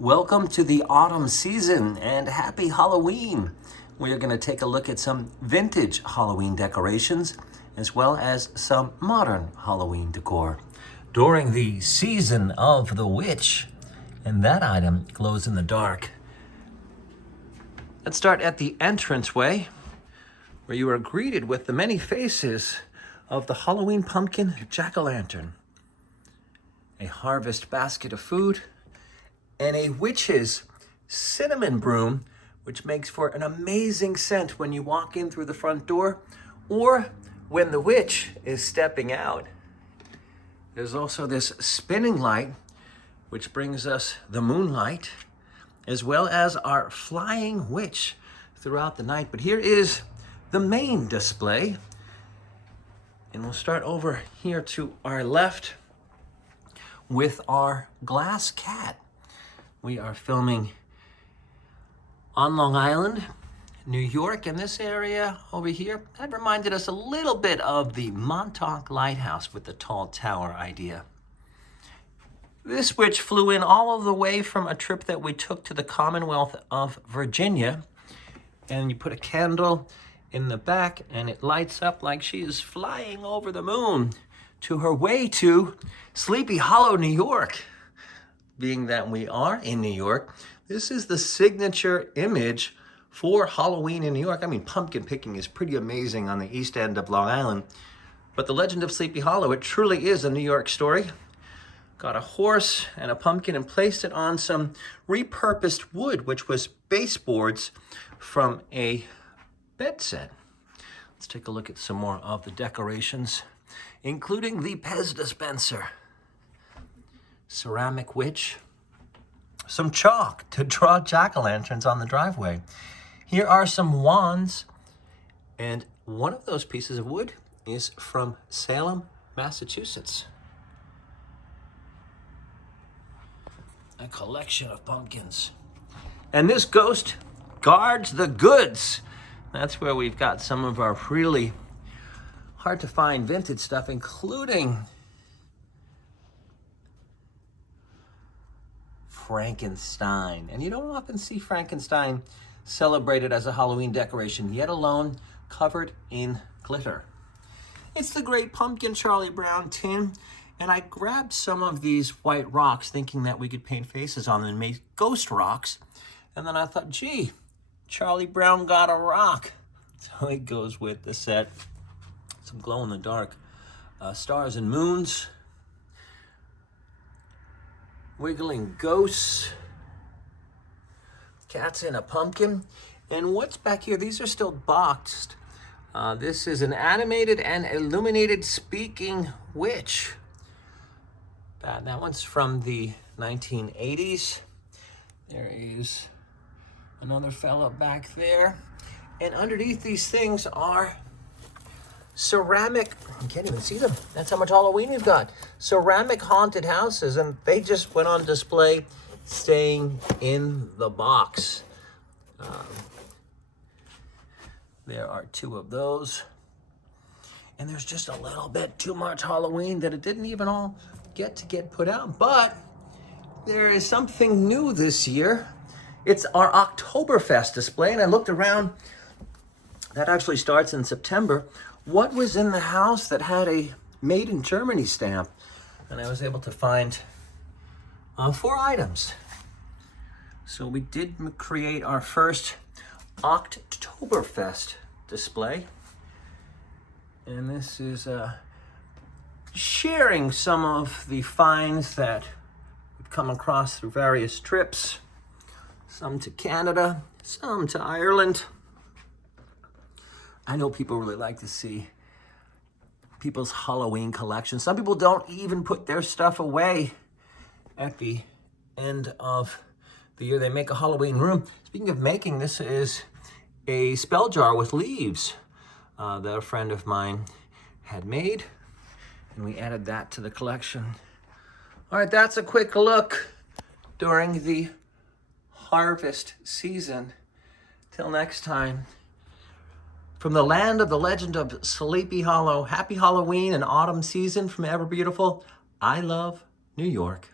Welcome to the autumn season and happy Halloween. We are going to take a look at some vintage Halloween decorations as well as some modern Halloween decor. During the season of the witch, and that item glows in the dark. Let's start at the entranceway where you are greeted with the many faces of the Halloween pumpkin jack-o'-lantern, a harvest basket of food, and a witch's cinnamon broom, which makes for an amazing scent when you walk in through the front door or when the witch is stepping out. There's also this spinning light, which brings us the moonlight, as well as our flying witch throughout the night. But here is the main display. And we'll start over here to our left with our glass cat. We are filming on Long Island, New York, and this area over here that reminded us a little bit of the Montauk Lighthouse with the tall tower idea. This witch flew in all of the way from a trip that we took to the Commonwealth of Virginia, and you put a candle in the back and it lights up like she is flying over the moon to her way to Sleepy Hollow, New York. Being that we are in New York, this is the signature image for Halloween in New York. I mean, pumpkin picking is pretty amazing on the east end of Long Island. But the legend of Sleepy Hollow, it truly is a New York story. Got a horse and a pumpkin and placed it on some repurposed wood, which was baseboards from a bed set. Let's take a look at some more of the decorations, including the Pez dispenser, ceramic witch, some chalk to draw jack-o'-lanterns on the driveway. Here are some wands, and one of those pieces of wood is from Salem, Massachusetts. A collection of pumpkins. And this ghost guards the goods. That's where we've got some of our really hard to find vintage stuff, including Frankenstein. And you don't often see Frankenstein celebrated as a Halloween decoration, yet alone covered in glitter. It's the Great Pumpkin Charlie Brown tin, and I grabbed some of these white rocks thinking that we could paint faces on them and make ghost rocks. And then I thought, gee, Charlie Brown got a rock. So it goes with the set. Some glow-in-the-dark stars and moons, wiggling ghosts, cats in a pumpkin. And what's back here? These are still boxed. This is an animated and illuminated speaking witch. That one's from the 1980s. There is another fella back there. And underneath these things are ceramic, you can't even see them. That's how much Halloween we've got. Ceramic haunted houses, and they just went on display staying in the box. There are two of those. And there's just a little bit too much Halloween that it didn't even all get put out. But there is something new this year. It's our Oktoberfest display, and I looked around. That actually starts in September. What was in the house that had a made in Germany stamp? And I was able to find 4 items. So we did create our first Oktoberfest display. And this is sharing some of the finds that we've come across through various trips. Some to Canada, some to Ireland. I know people really like to see people's Halloween collection. Some people don't even put their stuff away at the end of the year. They make a Halloween room. Speaking of making, this is a spell jar with leaves that a friend of mine had made, and we added that to the collection. All right, that's a quick look during the harvest season. Till next time. From the land of the legend of Sleepy Hollow, happy Halloween and autumn season from Ever Beautiful. I love New York.